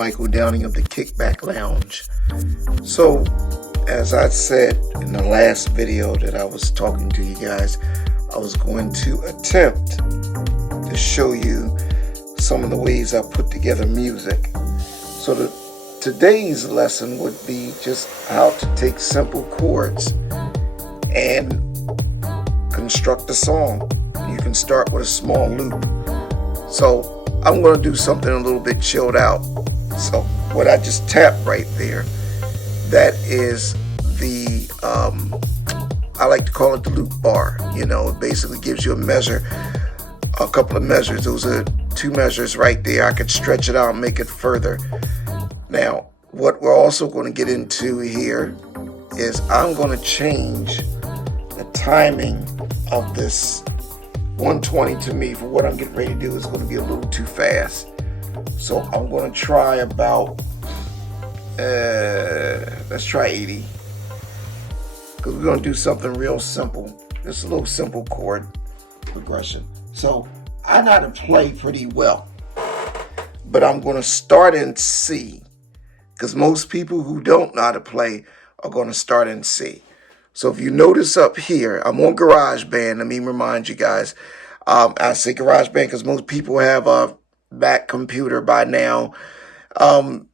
Michael Downing of the KIC-BACK LOUNGE. So, as I said in the last video that I was talking to you guys, I was going to attempt to show you some of the ways I put together music. So today's lesson would be just how to take simple chords and construct a song. You can start with a small loop. So I'm going to do something a little bit chilled out. So what I just tapped right there, that is the, I like to call it the loop bar. You know, it basically gives you a measure, a couple of measures. Those are two measures right there. I could stretch it out and make it further. Now, what we're also going to get into here is I'm going to change the timing of this 120 to me for what I'm getting ready to do is going to be a little too fast. So I'm going to try about, let's try 80. Because we're going to do something real simple. Just a little simple chord progression. So I know how to play pretty well. But I'm going to start in C. Because most people who don't know how to play are going to start in C. So if you notice up here, I'm on GarageBand. Let me remind you guys. I say GarageBand because most people have a Mac computer by now. And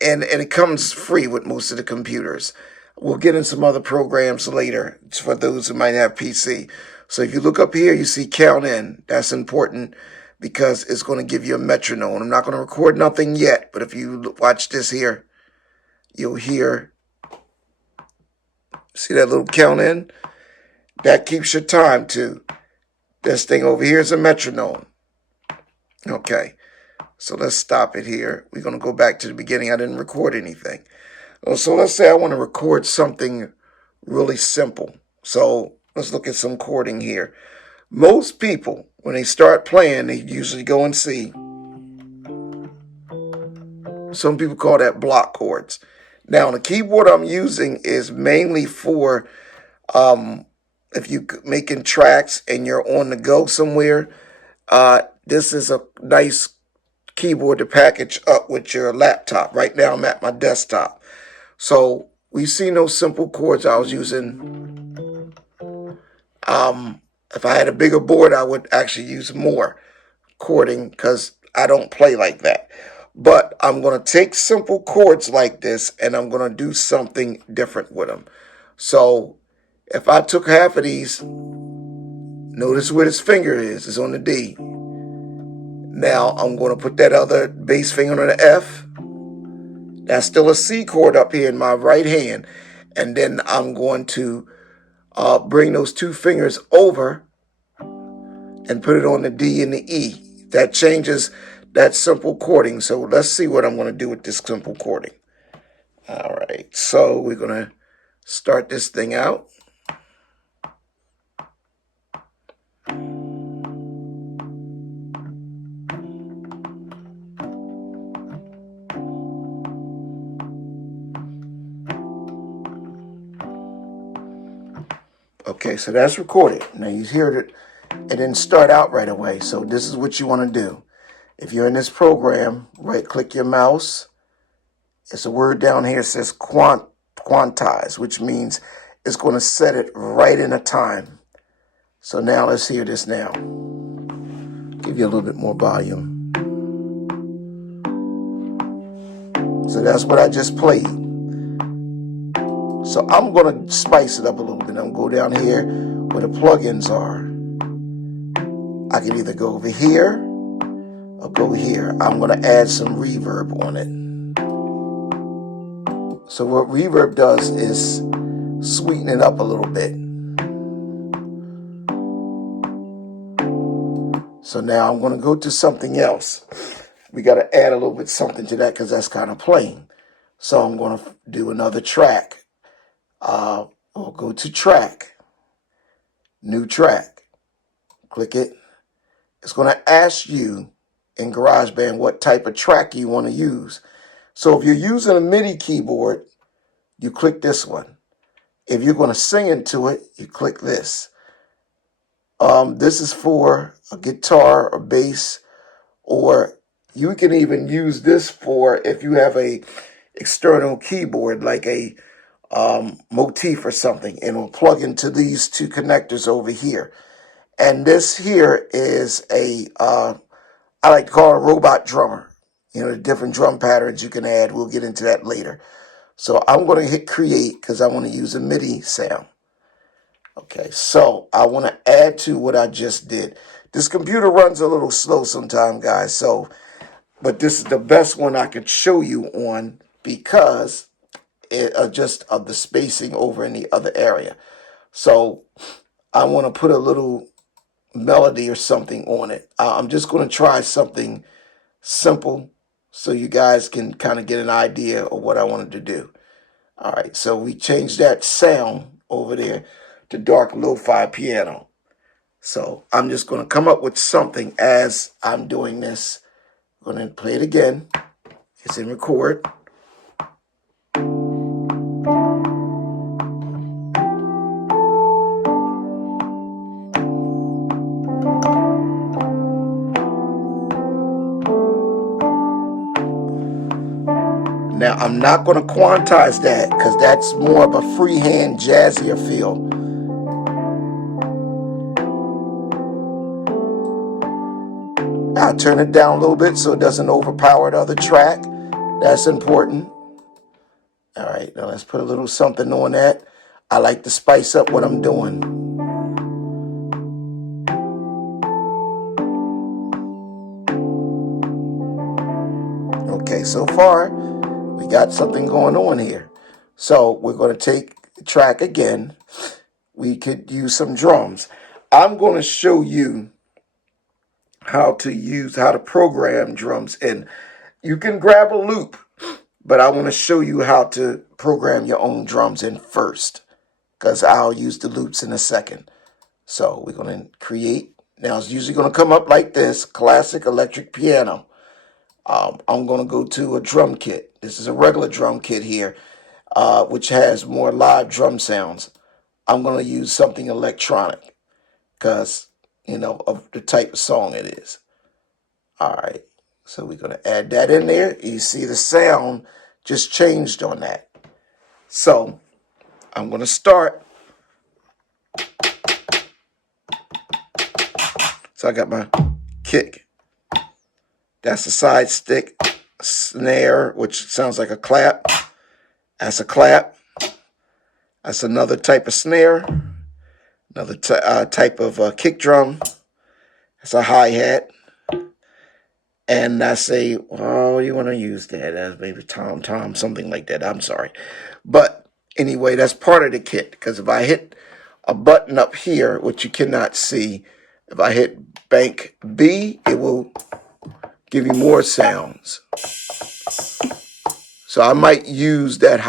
it comes free with most of the computers. We'll get in some other programs later for those who might have PC. So if you look up here, you see count in. That's important because it's going to give you a metronome. I'm not going to record nothing yet, but if you watch this here, you'll hear, see that little count in? That keeps your time too. This thing over here is a metronome. Okay, so let's stop it here. We're going to go back to the beginning. I didn't record anything. So let's say I want to record something really simple. So let's look at some chording here. Most people, when they start playing, they usually go and see. Some people call that block chords. Now, the keyboard I'm using is mainly for if you're making tracks and you're on the go somewhere. This is a nice keyboard to package up with your laptop. Right now, I'm at my desktop. So we've seen those simple chords I was using. If I had a bigger board, I would actually use more chording because I don't play like that. But I'm going to take simple chords like this and I'm going to do something different with them. So if I took half of these, notice where this finger is. It's on the D. Now I'm going to put that other bass finger on the F. That's still a C chord up here in my right hand. And then I'm going to bring those two fingers over and put it on the D and the E. That changes that simple chording. So let's see what I'm going to do with this simple chording. All right, so we're going to start this thing out. Okay, so that's recorded. Now you hear that it didn't start out right away. So this is what you want to do. If you're in this program, right-click your mouse. It's a word down here that says quantize, which means it's going to set it right in a time. So now let's hear this now. Give you a little bit more volume. So that's what I just played. So I'm going to spice it up a little bit. I'm going to go down here where the plugins are. I can either go over here or go here. I'm going to add some reverb on it. So what reverb does is sweeten it up a little bit. So now I'm going to go to something else. We got to add a little bit something to that because that's kind of plain. So I'm going to do another track. We'll go to track, new track, click it. It's going to ask you in GarageBand what type of track you want to use. So if you're using a MIDI keyboard, you click this one. If you're going to sing into it, you click this. This is for a guitar or bass, or you can even use this for if you have a external keyboard like a motif or something, and it'll plug into these two connectors over here. And this here is a I like to call it a robot drummer. You know, the different drum patterns you can add. We'll get into that later. So I'm going to hit create because I want to use a MIDI sound. Okay, so I want to add to what I just did. This computer runs a little slow sometimes, guys. So, but this is the best one I could show you on because just of the spacing over in the other area. So I want to put a little melody or something on it. I'm just going to try something simple so you guys can kind of get an idea of what I wanted to do. All right, so we changed that sound over there to dark lo-fi piano. So I'm just going to come up with something as I'm doing this. I'm going to play it again. It's in record. Now, I'm not going to quantize that because that's more of a freehand, jazzier feel. I'll turn it down a little bit so it doesn't overpower the other track. That's important. All right, now let's put a little something on that. I like to spice up what I'm doing. Okay, so far, we got something going on here. So we're going to take the track again. We could use some drums. I'm going to show you how to program drums in. You can grab a loop, but I want to show you how to program your own drums in first, because I'll use the loops in a second. So we're going to create. Now it's usually going to come up like this, classic electric piano. I'm going to go to a drum kit. This is a regular drum kit here, which has more live drum sounds. I'm going to use something electronic because, you know, of the type of song it is. All right, so we're going to add that in there. You see the sound just changed on that. So I'm going to start. So I got my kick. That's a side stick snare, which sounds like a clap. That's a clap. That's another type of snare. Another type of kick drum. That's a hi-hat. And I say, oh, you want to use that as maybe tom, something like that. I'm sorry. But anyway, that's part of the kit. Because if I hit a button up here, which you cannot see, if I hit bank B, it will give you more sounds. So I might use that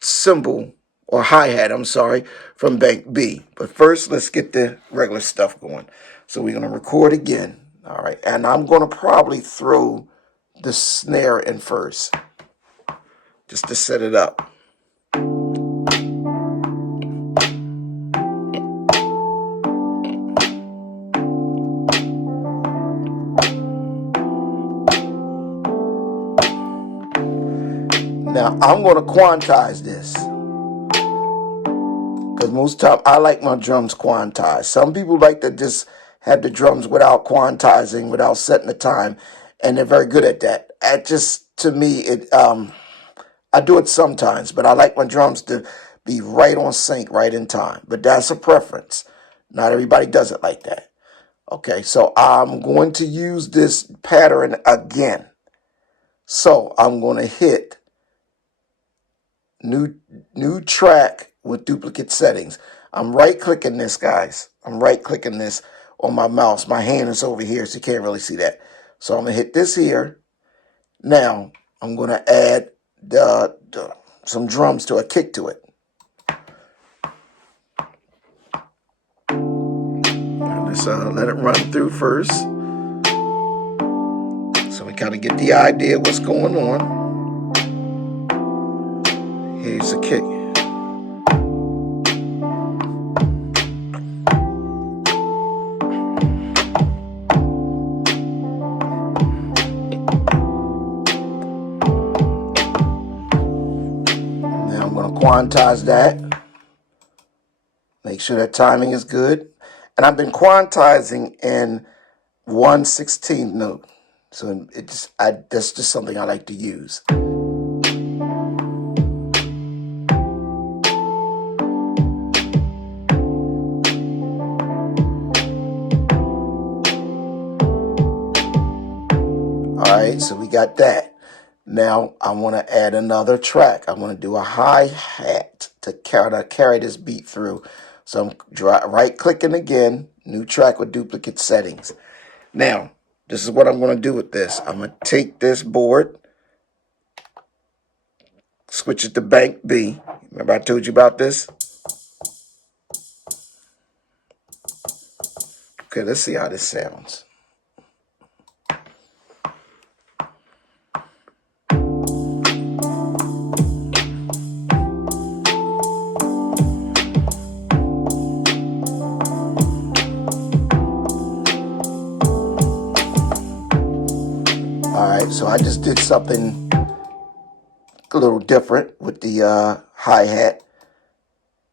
cymbal or hi-hat, I'm sorry, from bank B. But first, let's get the regular stuff going. So we're going to record again. All right, and I'm going to probably throw the snare in first, just to set it up. Now, I'm going to quantize this, because most time I like my drums quantized. Some people like to just have the drums without quantizing, without setting the time, and they're very good at that. To me, I do it sometimes, but I like my drums to be right on sync, right in time. But that's a preference. Not everybody does it like that. Okay, so I'm going to use this pattern again. So I'm going to hit new track with duplicate settings. I'm right-clicking this, guys. I'm right-clicking this on my mouse. My hand is over here, so you can't really see that. So I'm going to hit this here. Now, I'm going to add some drums to a kick to it. Let's let it run through first. So we kind of get the idea of what's going on. Here's the kick. want to quantize that. Make sure that timing is good. And I've been quantizing in 1/16 note. So that's just something I like to use. Alright, so we got that. Now I want to add another track. I want to do a hi-hat to carry this beat through. So I'm right-clicking again, new track with duplicate settings. Now, this is what I'm going to do with this. I'm going to take this board, switch it to bank B. Remember I told you about this? Okay, let's see how this sounds. Alright, so I just did something a little different with the hi-hat.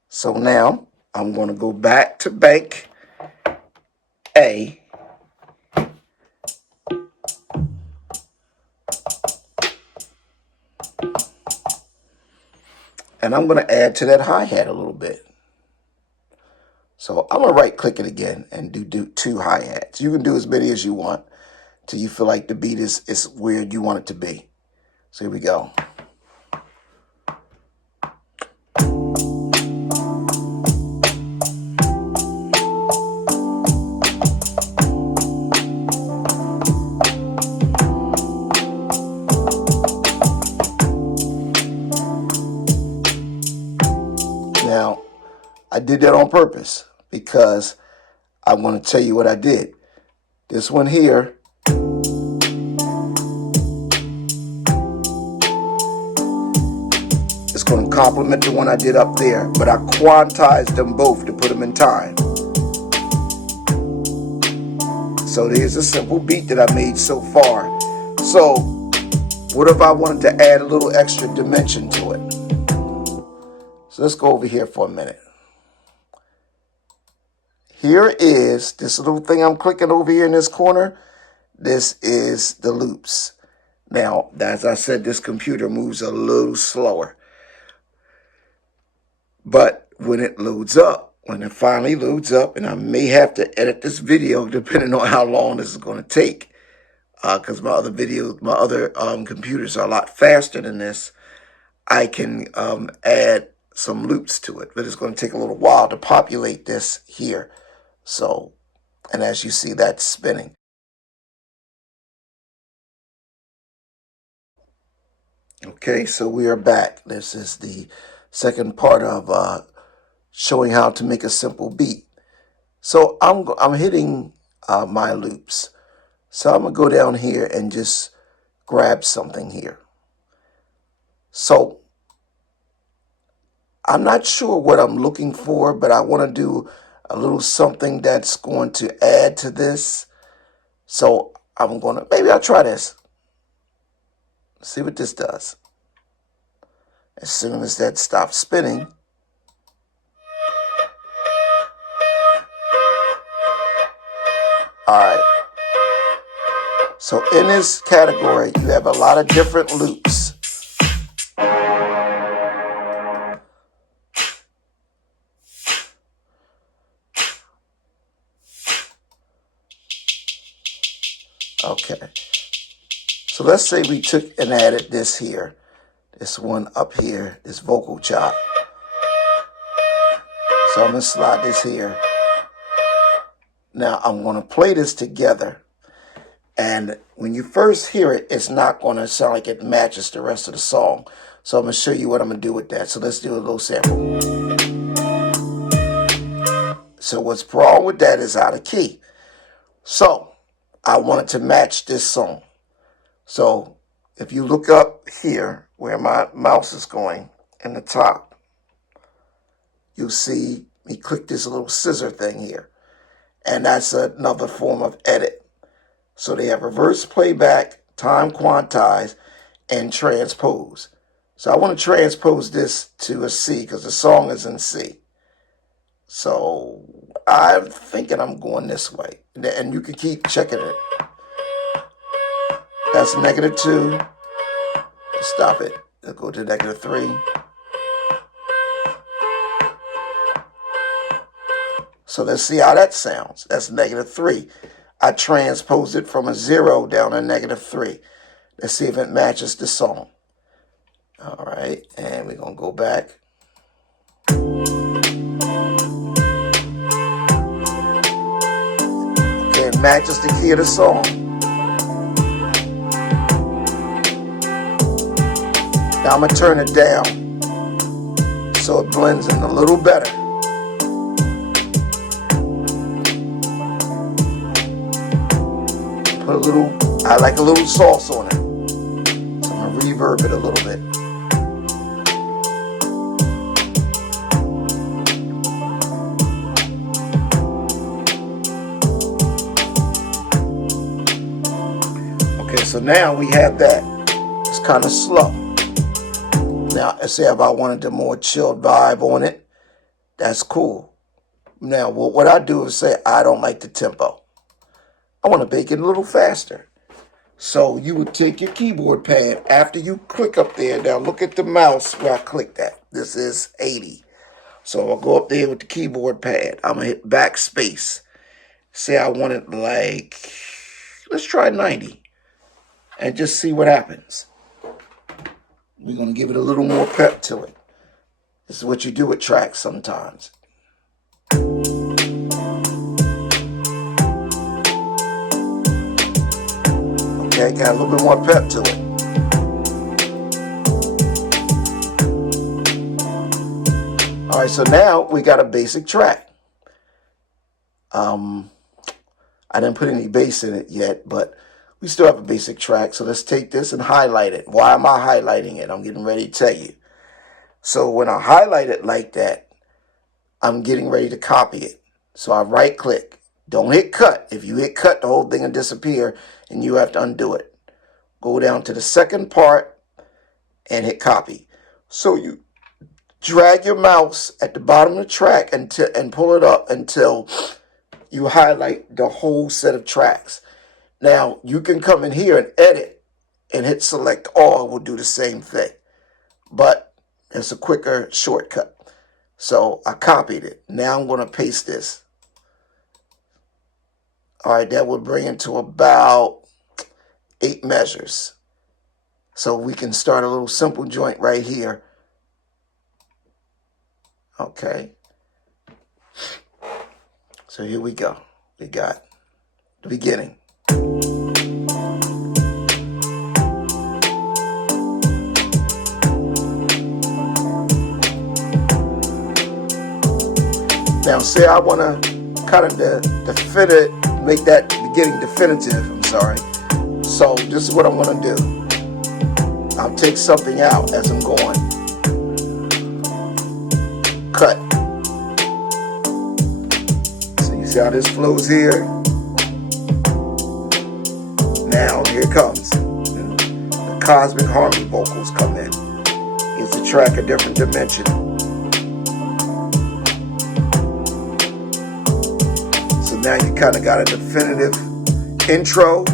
So now I'm going to go back to bank A. And I'm going to add to that hi-hat a little bit. So I'm going to right-click it again and do two hi-hats. You can do as many as you want till you feel like the beat is where you want it to be. So here we go. Now, I did that on purpose because I want to tell you what I did. This one here, it's going to complement the one I did up there, but I quantized them both to put them in time. So there's a simple beat that I made so far. So what if I wanted to add a little extra dimension to it? So let's go over here for a minute. Here is this little thing I'm clicking over here in this corner. This is the loops. Now, as I said, this computer moves a little slower. But when it loads up, when it finally loads up, and I may have to edit this video depending on how long this is going to take, because my other computers are a lot faster than this, I can add some loops to it. But it's going to take a little while to populate this here. So, and as you see, that's spinning. Okay, so we are back. This is the second part of showing how to make a simple beat. So I'm hitting my loops. So I'm gonna go down here and just grab something here. So I'm not sure what I'm looking for, but I want to do a little something that's going to add to this. So maybe I'll try this. See what this does. As soon as that stops spinning, all right. So in this category, you have a lot of different loops. Okay. So let's say we took and added this here. This one up here, this vocal chop. So I'm going to slide this here. Now I'm going to play this together. And when you first hear it, it's not going to sound like it matches the rest of the song. So I'm going to show you what I'm going to do with that. So let's do a little sample. So what's wrong with that is out of key. So I wanted to match this song. So if you look up here where my mouse is going in the top, you'll see me click this little scissor thing here. And that's another form of edit. So they have reverse playback, time quantize, and transpose. So I want to transpose this to a C because the song is in C. So I'm thinking I'm going this way. And you can keep checking it. That's -2. Stop it. Let's go to -3. So let's see how that sounds. That's -3. I transposed it from a 0 down to -3. Let's see if it matches the song. All right, and we're going to go back. Okay, it matches the key of the song. Now I'm going to turn it down so it blends in a little better. Put a little, I like a little sauce on it. So I'm going to reverb it a little bit. Okay, so now we have that. It's kind of slow. Now, let's say if I wanted a more chilled vibe on it, that's cool. Now, what I do is say I don't like the tempo. I want to make it a little faster. So you would take your keyboard pad after you click up there. Now look at the mouse where I clicked at. This is 80. So I'll go up there with the keyboard pad. I'm going to hit backspace. Say I want it like, let's try 90. And just see what happens. We're going to give it a little more pep to it. This is what you do with tracks sometimes. Okay, got a little bit more pep to it. All right, so now we got a basic track. I didn't put any bass in it yet, but we still have a basic track. So let's take this and highlight it. Why am I highlighting it? I'm getting ready to tell you. So when I highlight it like that, I'm getting ready to copy it. So I right click. Don't hit cut. If you hit cut, the whole thing will disappear and you have to undo it. Go down to the second part and hit copy. So you drag your mouse at the bottom of the track and pull it up until you highlight the whole set of tracks. Now, you can come in here and edit and hit select all. Will do the same thing. But it's a quicker shortcut. So I copied it. Now I'm going to paste this. All right, that will bring it to about 8 measures. So we can start a little simple joint right here. Okay. So here we go. We got the beginning. Now, say I want to kind of make that beginning definitive. I'm sorry. So this is what I'm going to do. I'll take something out as I'm going. Cut. So you see how this flows here? Now here it comes. The cosmic harmony vocals come in. Gives the track a different dimension. So now you kind of got a definitive intro.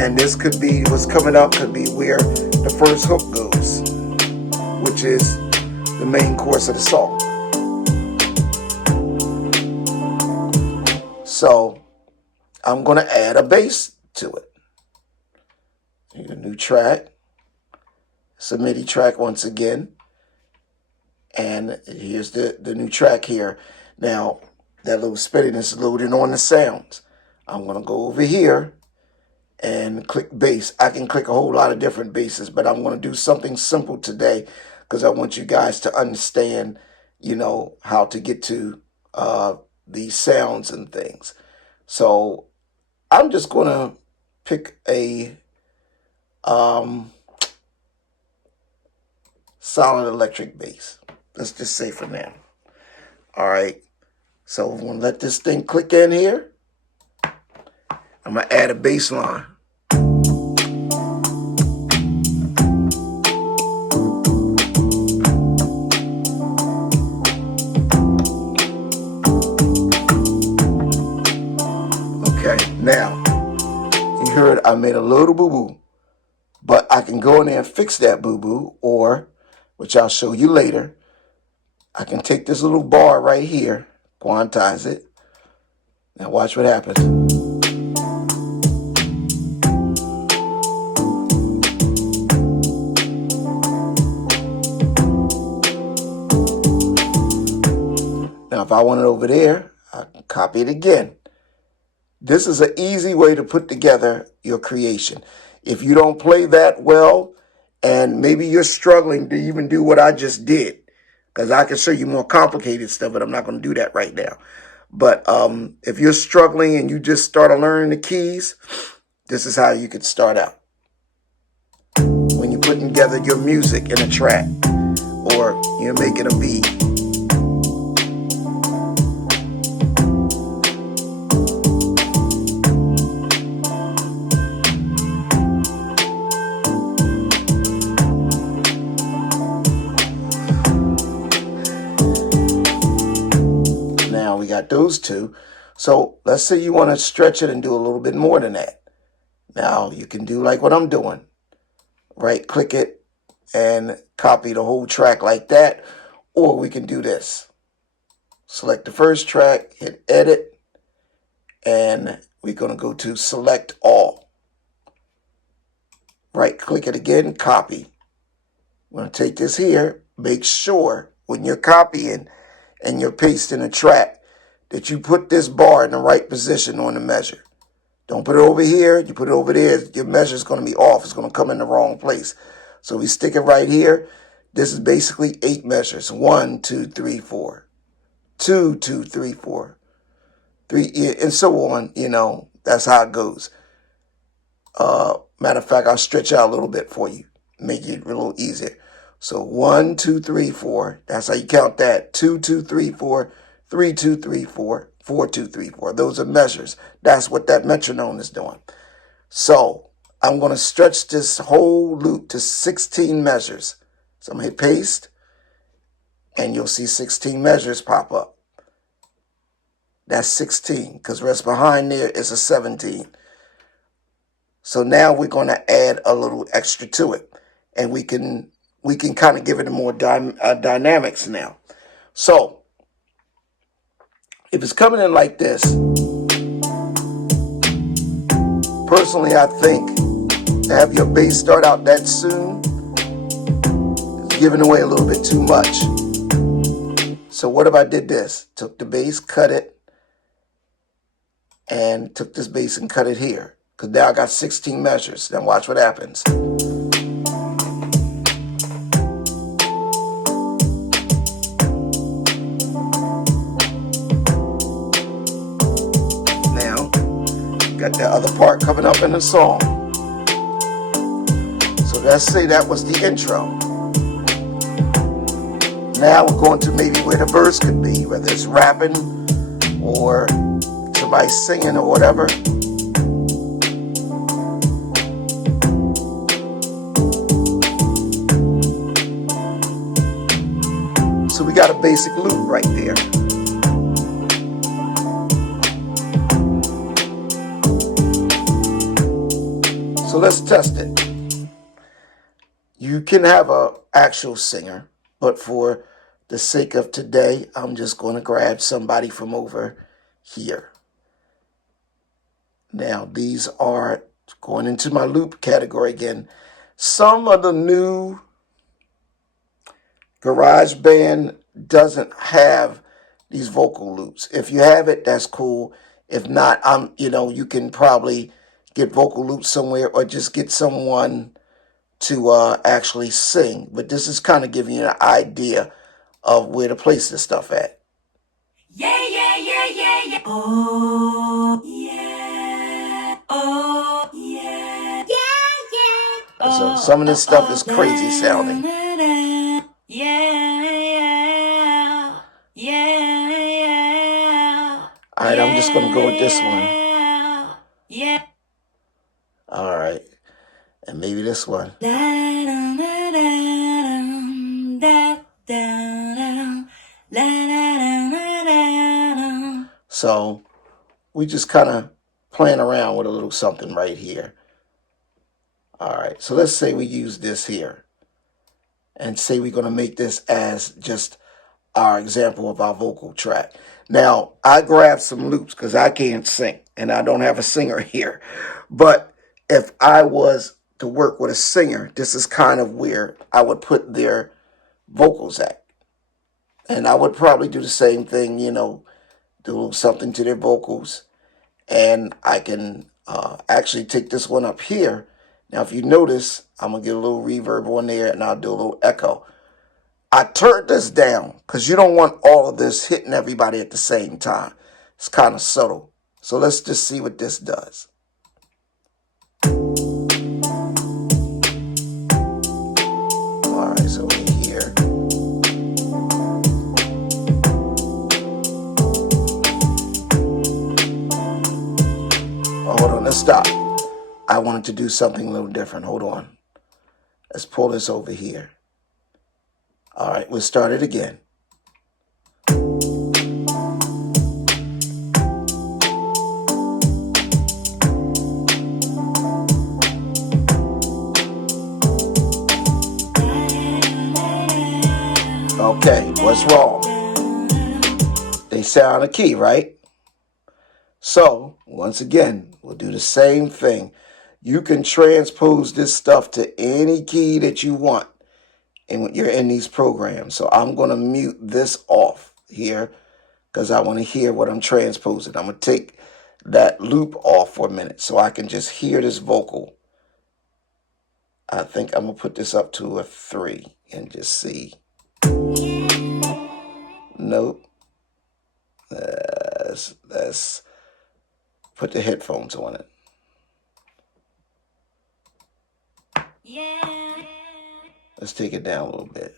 And this could be, what's coming up could be where the first hook goes, which is the main chorus of the song. So I'm going to add a bass to it. Here's a new track. It's a MIDI track once again. And here's the new track here. Now, that little spinning is loading on the sounds. I'm going to go over here and click bass. I can click a whole lot of different basses, but I'm going to do something simple today because I want you guys to understand, you know, how to get to these sounds and things. So I'm just going to pick a solid electric bass. Let's just say for now. All right. So I'm going to let this thing click in here. I'm going to add a bass line. I made a little boo-boo. But I can go in there and fix that boo-boo, or, which I'll show you later, I can take this little bar right here, quantize it. Now watch what happens. Now if I want it over there, I can copy it again. This is an easy way to put together your creation. If you don't play that well, and maybe you're struggling to even do what I just did, because I can show you more complicated stuff, but I'm not going to do that right now. But if you're struggling and you just start learning the keys, this is how you could start out. When you're putting together your music in a track, or you're making a beat. Now we got those two. So let's say you want to stretch it and do a little bit more than that. Now you can do like what I'm doing. Right click it and copy the whole track like that. Or we can do this. Select the first track, hit edit, and we're going to go to select all. Right click it again, copy. I'm going to take this here. Make sure when you're copying and you're pasting a track that you put this bar in the right position on the measure. Don't put it over here. You put it over there. Your measure is going to be off. It's going to come in the wrong place. So we stick it right here. This is basically 8 measures. 1, 2, 3, 4. 2, 2, 3, 4. 3, and so on. You know, that's how it goes. Matter of fact, I'll stretch out a little bit for you. Make it a little easier. So 1, 2, 3, 4. That's how you count that. 2, 2, 3, 4. 3, 2, 3, 4. 4, 2, 3, 4. Those are measures. That's what that metronome is doing. So I'm going to stretch this whole loop to 16 measures. So I'm going to hit paste, and you'll see 16 measures pop up. That's 16, because what's behind there is a 17. So now we're going to add a little extra to it, and we can kind of give it a more dynamics now. So if it's coming in like this, personally, I think to have your bass start out that soon is giving away a little bit too much. So what if I did this? Took the bass, cut it, and took this bass and cut it here. Because now I got 16 measures. Then watch what happens. Got that other part coming up in the song. So let's say that was the intro. Now we're going to maybe where the verse could be, whether it's rapping or somebody singing or whatever. So we got a basic loop right there. So let's test it. You can have an actual singer, but for the sake of today, I'm just going to grab somebody from over here. Now, these are going into my loop category again. Some of the new GarageBand doesn't have these vocal loops. If you have it, that's cool. If not, you can probably get vocal loops somewhere, or just get someone to actually sing. But this is kind of giving you an idea of where to place this stuff at. Yeah, yeah, yeah, yeah, yeah. Oh, yeah. Oh, yeah. Yeah, yeah. So some of this stuff is crazy sounding. Yeah, yeah. Yeah, yeah. All right, I'm just going to go with this one. Yeah. All right. And maybe this one. So we just kind of playing around with a little something right here. All right, so let's say we use this here and say we're going to make this as just our example of our vocal track. Now, I grabbed some loops because I can't sing and I don't have a singer here. But if I was to work with a singer, this is kind of where I would put their vocals at. And I would probably do the same thing, you know, do a little something to their vocals. And I can actually take this one up here. Now, if you notice, I'm going to get a little reverb on there and I'll do a little echo. I turned this down because you don't want all of this hitting everybody at the same time. It's kind of subtle. So let's just see what this does. All right, so we're here. Oh, hold on, let's stop. I wanted to do something a little different. Hold on. Let's pull this over here. All right, we'll start it again. Okay, what's wrong? They sound a key, right? So, once again, we'll do the same thing. You can transpose this stuff to any key that you want and when you're in these programs. So I'm going to mute this off here because I want to hear what I'm transposing. I'm going to take that loop off for a minute so I can just hear this vocal. I think I'm going to put this up to a 3 and just see. Nope. Let's put the headphones on it. Let's take it down a little bit.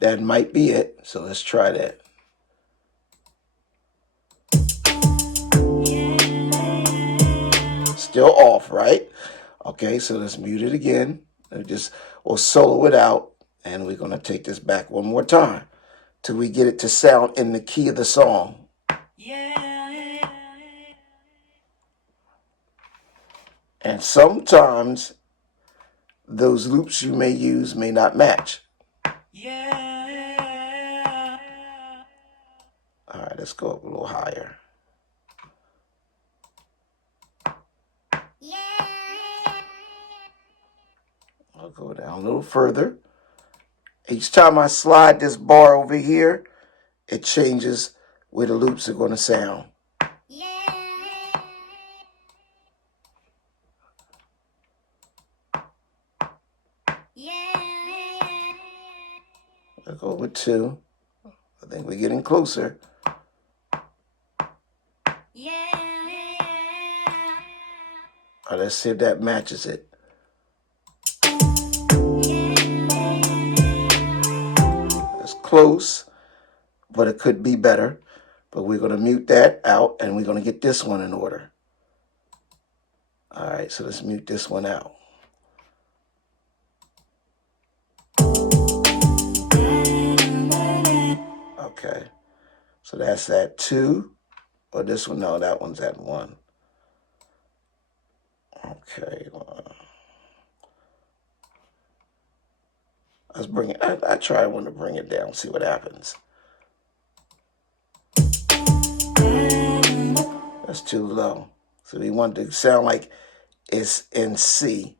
That might be it. So let's try that. Still off, right? Okay, so let's mute it again. We'll solo it out, and we're going to take this back one more time till we get it to sound in the key of the song. And sometimes those loops you may use may not match. All right, let's go up a little higher. I'll go down a little further. Each time I slide this bar over here, it changes where the loops are going to sound. I'll go with 2. I think we're getting closer. All right, let's see if that matches it. It's close, but it could be better. But we're going to mute that out, and we're going to get this one in order. All right, so let's mute this one out. Okay, so that's at 2, or this one, no, that one's at 1. Okay, let's bring it, I try one to bring it down, see what happens. That's too low. So we want it to sound like it's in C.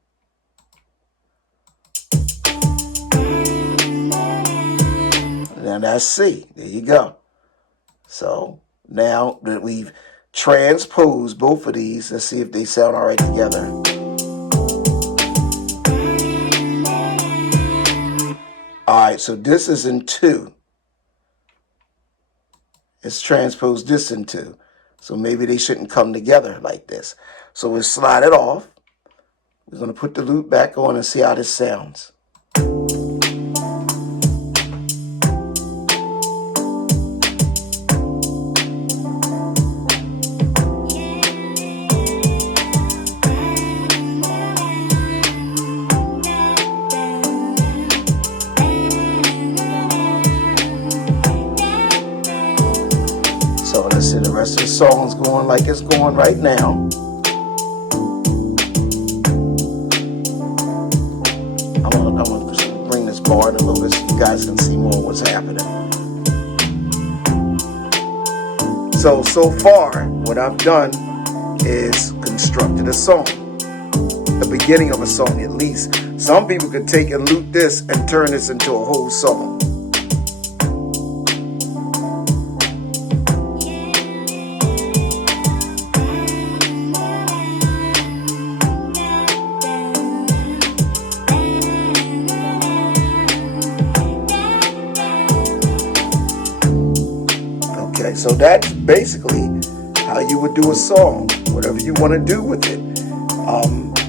Now that's C. There you go. So now that we've transposed both of these, let's see if they sound all right together. All right, so this is in 2. It's transposed this in 2. So maybe they shouldn't come together like this. So we'll slide it off. We're going to put the loop back on and see how this sounds. So let's see the rest of the song's going like it's going right now. I'm gonna just bring this bar in a little bit so you guys can see more of what's happening. So far, what I've done is constructed a song. The beginning of a song, at least. Some people could take and loop this and turn this into a whole song. Okay, so that's basically how you would do a song, whatever you want to do with it.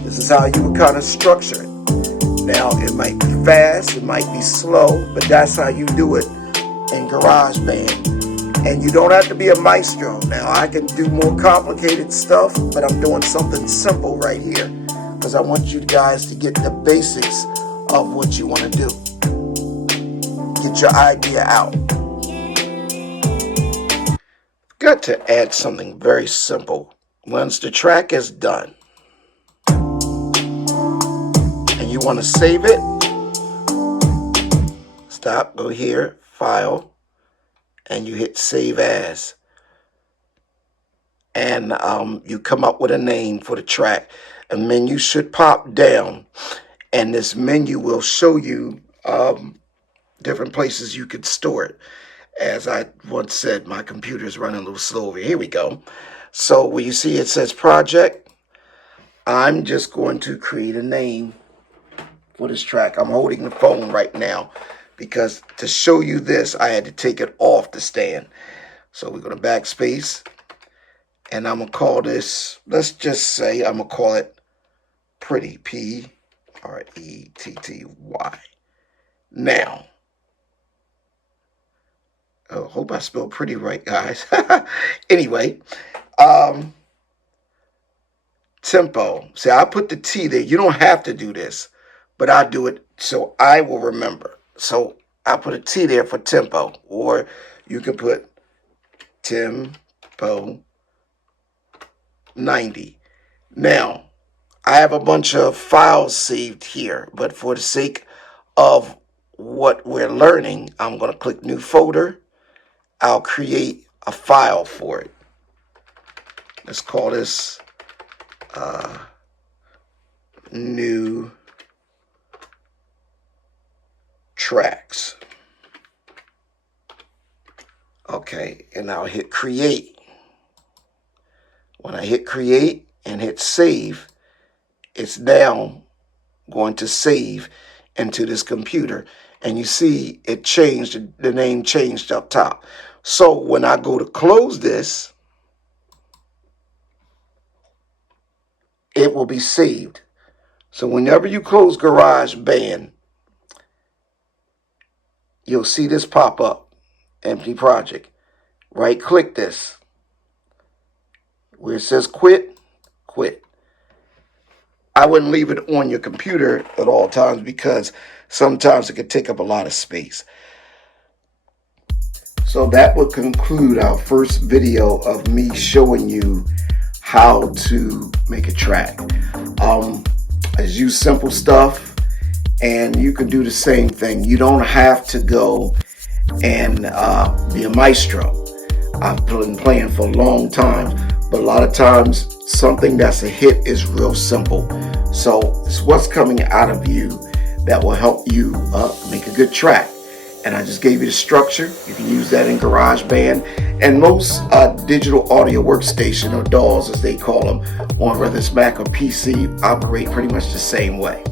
This is how you would kind of structure it. Now, it might be fast, it might be slow, but that's how you do it in GarageBand. And you don't have to be a maestro. Now, I can do more complicated stuff, but I'm doing something simple right here because I want you guys to get the basics of what you want to do. Get your idea out. Got to add something very simple. Once the track is done and you want to save it, stop, go here, file, and you hit save as. And you come up with a name for the track. A menu should pop down, and this menu will show you different places you could store it. As I once said, my computer is running a little slow over here. Here we go. So where you see it says project, I'm just going to create a name for this track. I'm holding the phone right now because to show you this, I had to take it off the stand. So we're going to backspace, and I'm going to call this, let's just say I'm going to call it Pretty, P-R-E-T-T-Y. Now, I hope I spelled pretty right, guys. Anyway, tempo. See, I put the T there. You don't have to do this, but I do it so I will remember. So I put a T there for tempo, or you can put tempo 90. Now, I have a bunch of files saved here, but for the sake of what we're learning, I'm going to click new folder. I'll create a file for it. Let's call this new tracks. Okay, and I'll hit create. When I hit create and hit save, it's now going to save into this computer. And you see it changed, the name changed up top. So when I go to close this, it will be saved. So whenever you close GarageBand, you'll see this pop up, empty project. Right click this. Where it says quit, quit. I wouldn't leave it on your computer at all times because sometimes it could take up a lot of space. So that would conclude our first video of me showing you how to make a track. I just use simple stuff, and you can do the same thing. You don't have to go and be a maestro. I've been playing for a long time, but a lot of times something that's a hit is real simple. So it's what's coming out of you that will help you make a good track. And I just gave you the structure. You can use that in GarageBand. And most digital audio workstation, or DAWs as they call them, on whether it's Mac or PC, operate pretty much the same way.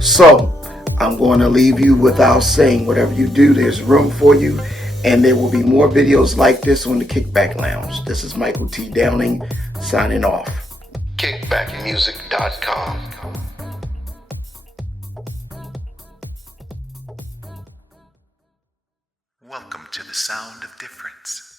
So I'm going to leave you without saying, whatever you do, there's room for you. And there will be more videos like this on the Kickback Lounge. This is Michael T. Downing signing off. KickBackMusic.com. Welcome to the sound of difference.